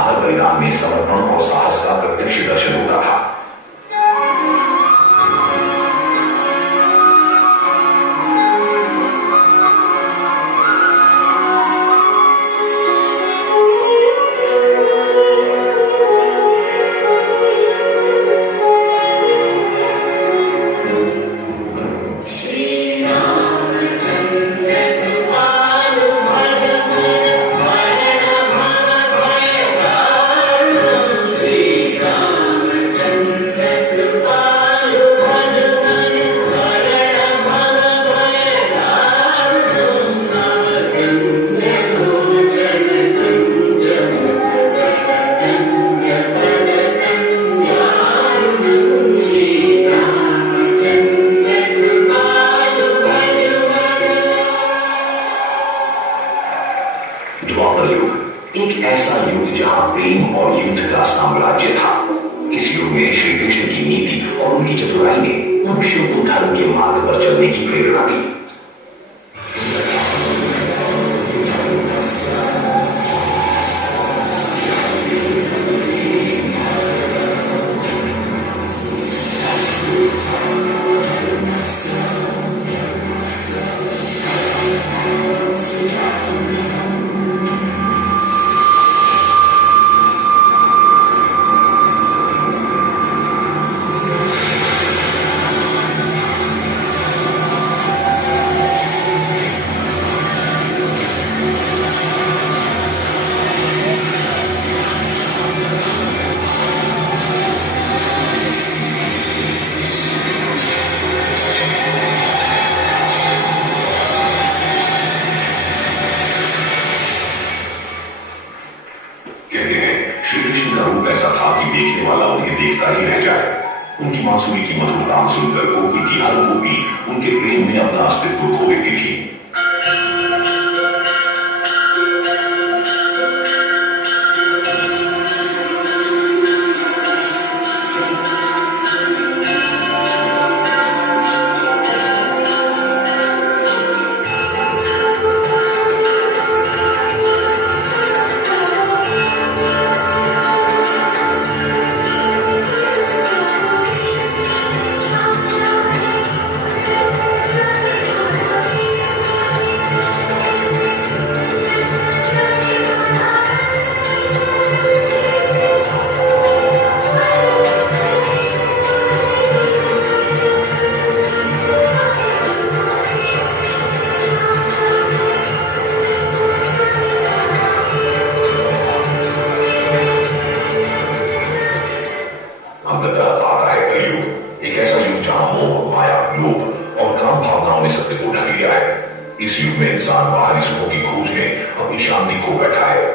जहां हर बलिदान में समर्पण और साहस का प्रत्यक्ष दर्शन होता था। द्वापर युग एक ऐसा युग जहां प्रेम और युद्ध का साम्राज्य था। इस युग में श्री कृष्ण की नीति और उनकी चतुराई ने मनुष्यों को धर्म के मार्ग पर चलने की प्रेरणा दी। श्री कृष्ण का रूप ऐसा था कि देखने वाला उन्हें देखता ही रह जाए। उनकी बांसुरी की मधुर तान सुनकर गोपी की हर गोपी उनके प्रेम में अपना अस्तित्व खो देती थी। सत्य को ढक लिया है। इस युग में इंसान बाहरी सुखों की खोज में अपनी शांति खो बैठा है।